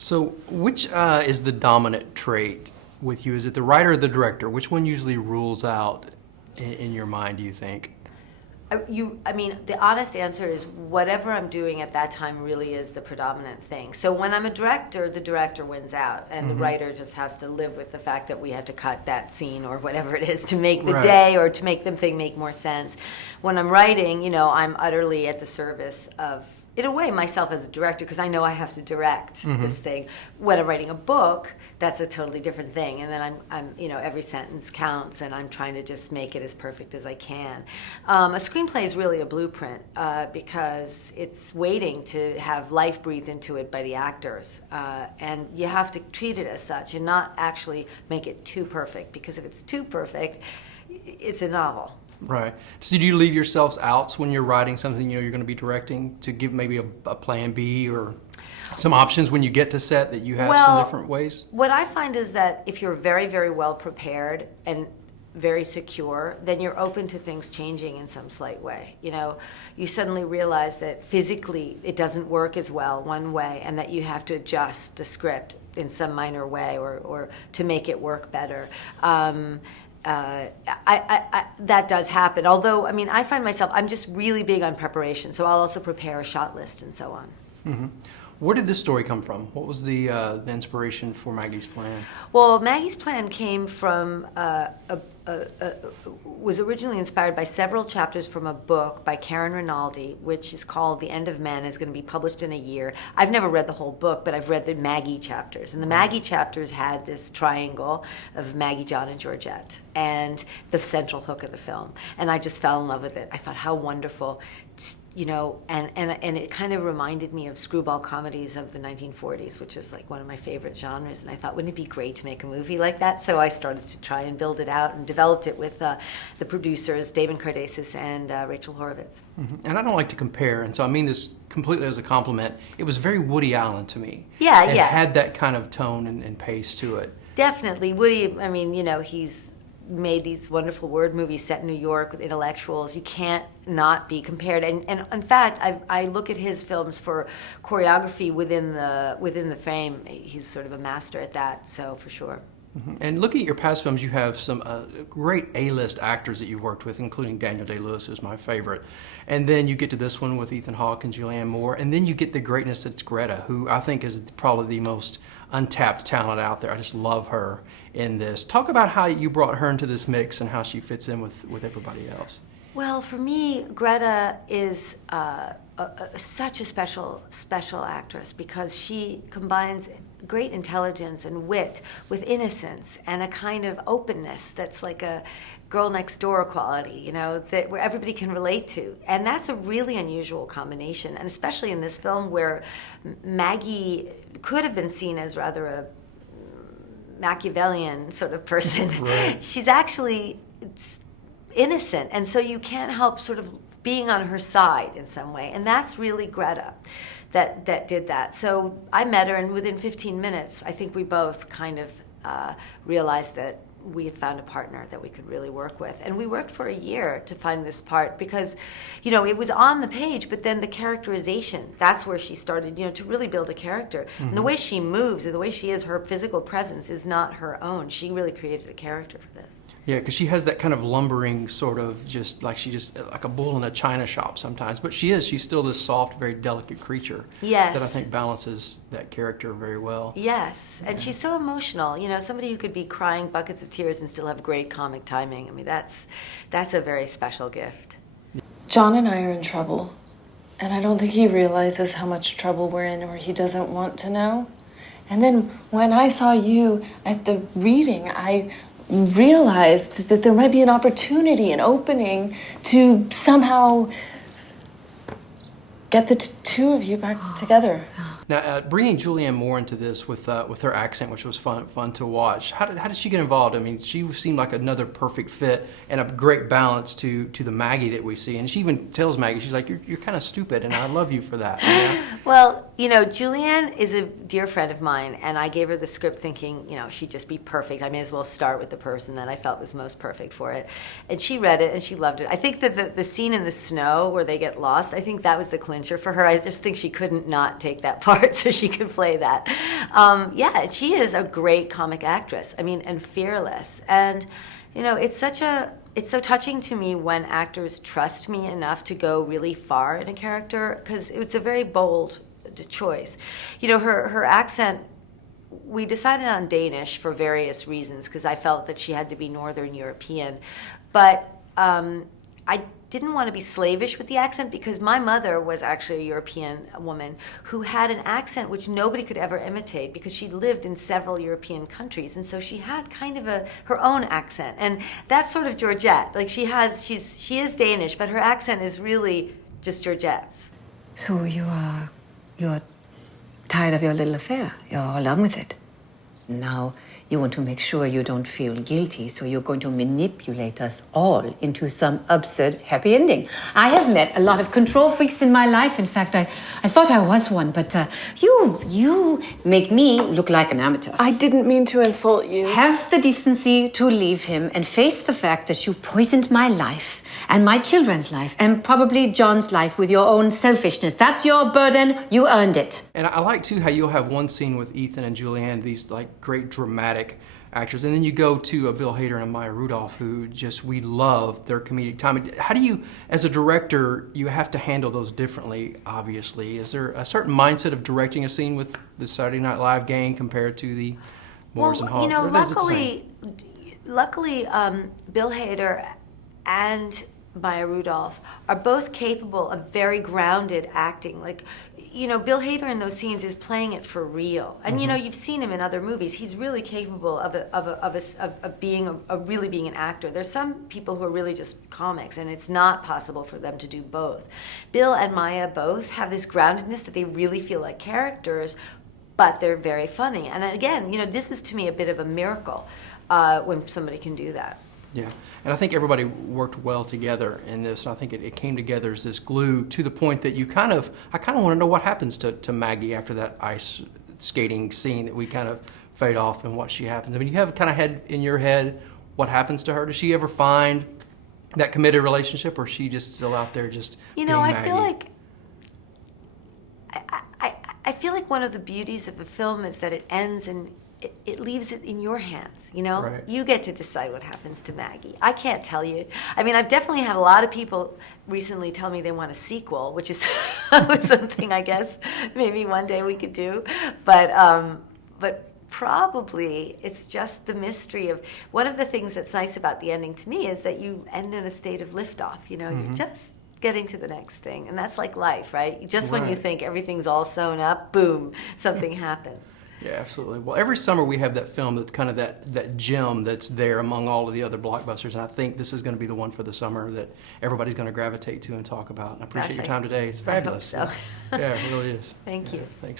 So, which is the dominant trait with you? Is it the writer or the director? Which one usually rules out in your mind, do you think? The honest answer is whatever I'm doing at that time really is the predominant thing. So when I'm a director, the director wins out, and the writer just has to live with the fact that we have to cut that scene or whatever it is to make the day or to make the thing make more sense. When I'm writing, I'm utterly at the service of, in a way, myself as a director, because I know I have to direct this thing. When I'm writing a book, that's a totally different thing, and then I'm every sentence counts, and I'm trying to just make it as perfect as I can. A screenplay is really a blueprint because it's waiting to have life breathed into it by the actors, and you have to treat it as such and not actually make it too perfect, because if it's too perfect, it's a novel. Right. So do you leave yourselves out when you're writing something you're going to be directing, to give maybe a plan B or some options when you get to set that you have some different ways? What I find is that if you're very, very well prepared and very secure, then you're open to things changing in some slight way. You suddenly realize that physically it doesn't work as well one way, and that you have to adjust the script in some minor way or to make it work better. That does happen. Although, I find myself, I'm just really big on preparation, so I'll also prepare a shot list and so on. Mm-hmm. Where did this story come from? What was the inspiration for Maggie's Plan? Well, Maggie's Plan came from was originally inspired by several chapters from a book by Karen Rinaldi, which is called The End of Men, is going to be published in a year. I've never read the whole book, but I've read the Maggie chapters. And the Maggie chapters had this triangle of Maggie, John, and Georgette, and the central hook of the film. And I just fell in love with it. I thought, how wonderful. And it kind of reminded me of screwball comedies of the 1940s, which is like one of my favorite genres. And I thought, wouldn't it be great to make a movie like that? So I started to try and build it out and developed it with the producers, David Cardesis and Rachel Horowitz. Mm-hmm. And I don't like to compare, and so I mean this completely as a compliment. It was very Woody Allen to me. Yeah, it yeah. It had that kind of tone and pace to it. Definitely. Woody, he's made these wonderful word movies set in New York with intellectuals. You can't not be compared. And in fact, I look at his films for choreography within the frame. He's sort of a master at that, so for sure. Mm-hmm. And looking at your past films, you have some great A-list actors that you've worked with, including Daniel Day-Lewis, who's my favorite. And then you get to this one with Ethan Hawke and Julianne Moore, and then you get the greatness that's Greta, who I think is probably the most untapped talent out there. I just love her in this. Talk about how you brought her into this mix and how she fits in with everybody else. Well, for me, Greta is such a special actress, because she combines great intelligence and wit with innocence and a kind of openness that's like a girl next door quality, that where everybody can relate to. And that's a really unusual combination, and especially in this film where Maggie could have been seen as rather a Machiavellian sort of person. Right. She's actually innocent, and so you can't help sort of being on her side in some way, and that's really Greta that did that. So I met her, and within 15 minutes, I think we both kind of realized that we had found a partner that we could really work with. And we worked for a year to find this part, because, it was on the page, but then the characterization, that's where she started, to really build a character. Mm-hmm. And the way she moves and the way she is, her physical presence is not her own. She really created a character for this. Yeah, because she has that kind of lumbering sort of like a bull in a china shop sometimes. But she's still this soft, very delicate creature. Yes. That I think balances that character very well. Yes, and she's so emotional. Somebody who could be crying buckets of tears and still have great comic timing. That's a very special gift. John and I are in trouble, and I don't think he realizes how much trouble we're in, or he doesn't want to know. And then when I saw you at the reading, I realized that there might be an opportunity, an opening to somehow get the two of you back together. Now, bringing Julianne Moore into this with her accent, which was fun to watch. How did she get involved? I mean, she seemed like another perfect fit and a great balance to the Maggie that we see. And she even tells Maggie, she's like, "You're kind of stupid, and I love you for that." Well, Julianne is a dear friend of mine, and I gave her the script thinking, she'd just be perfect. I may as well start with the person that I felt was most perfect for it. And she read it, and she loved it. I think that the scene in the snow where they get lost, I think that was the clincher for her. I just think she couldn't not take that part. part so she could play that. Yeah, she is a great comic actress. I mean, and fearless. And, you know, it's so touching to me when actors trust me enough to go really far in a character, because it was a very bold choice. You know, her accent, we decided on Danish for various reasons, because I felt that she had to be Northern European. But I didn't want to be slavish with the accent, because my mother was actually a European woman who had an accent which nobody could ever imitate, because she lived in several European countries, and so she had kind of her own accent. And that's sort of Georgette. Like she is Danish, but her accent is really just Georgette's. So you're tired of your little affair. You're all done with it. Now you want to make sure you don't feel guilty, so you're going to manipulate us all into some absurd happy ending. I have met a lot of control freaks in my life. In fact, I thought I was one, but you make me look like an amateur. I didn't mean to insult you. Have the decency to leave him and face the fact that you poisoned my life and my children's life and probably John's life with your own selfishness. That's your burden. You earned it. And I like, too, how you'll have one scene with Ethan and Julianne, these, like, great dramatic actors, and then you go to Bill Hader and Maya Rudolph, who just, we love their comedic timing. How do you, as a director, you have to handle those differently, obviously. Is there a certain mindset of directing a scene with the Saturday Night Live gang compared to the Moores and Hogs? You know, Or is it the same? luckily, Bill Hader and Maya Rudolph are both capable of very grounded acting. Like, you know, Bill Hader in those scenes is playing it for real. And, you know, you've seen him in other movies. He's really capable of really being an actor. There's some people who are really just comics, and it's not possible for them to do both. Bill and Maya both have this groundedness that they really feel like characters, but they're very funny. And again, you know, this is to me a bit of a miracle when somebody can do that. Yeah, and I think everybody worked well together in this, and I think it came together as this glue to the point that I kind of want to know what happens to Maggie after that ice skating scene that we kind of fade off and what she happens. I mean, you have kind of had in your head what happens to her. Does she ever find that committed relationship, or is she just still out there just You know, being I Maggie? feel like I feel like one of the beauties of a film is that it ends and it leaves it in your hands, you know? Right. You get to decide what happens to Maggie. I can't tell you. I mean, I've definitely had a lot of people recently tell me they want a sequel, which is something I guess maybe one day we could do. But probably it's just the mystery of, one of the things that's nice about the ending to me is that you end in a state of liftoff, you know? You're just getting to the next thing. And that's like life, right? Just when you Right. think everything's all sewn up, boom, something happens. Yeah, absolutely. Well, every summer we have that film that's kind of that gem that's there among all of the other blockbusters, and I think this is going to be the one for the summer that everybody's going to gravitate to and talk about. And I appreciate your Gosh, time today. It's I hope fabulous. so. Yeah, it really is. Thank you. Thanks.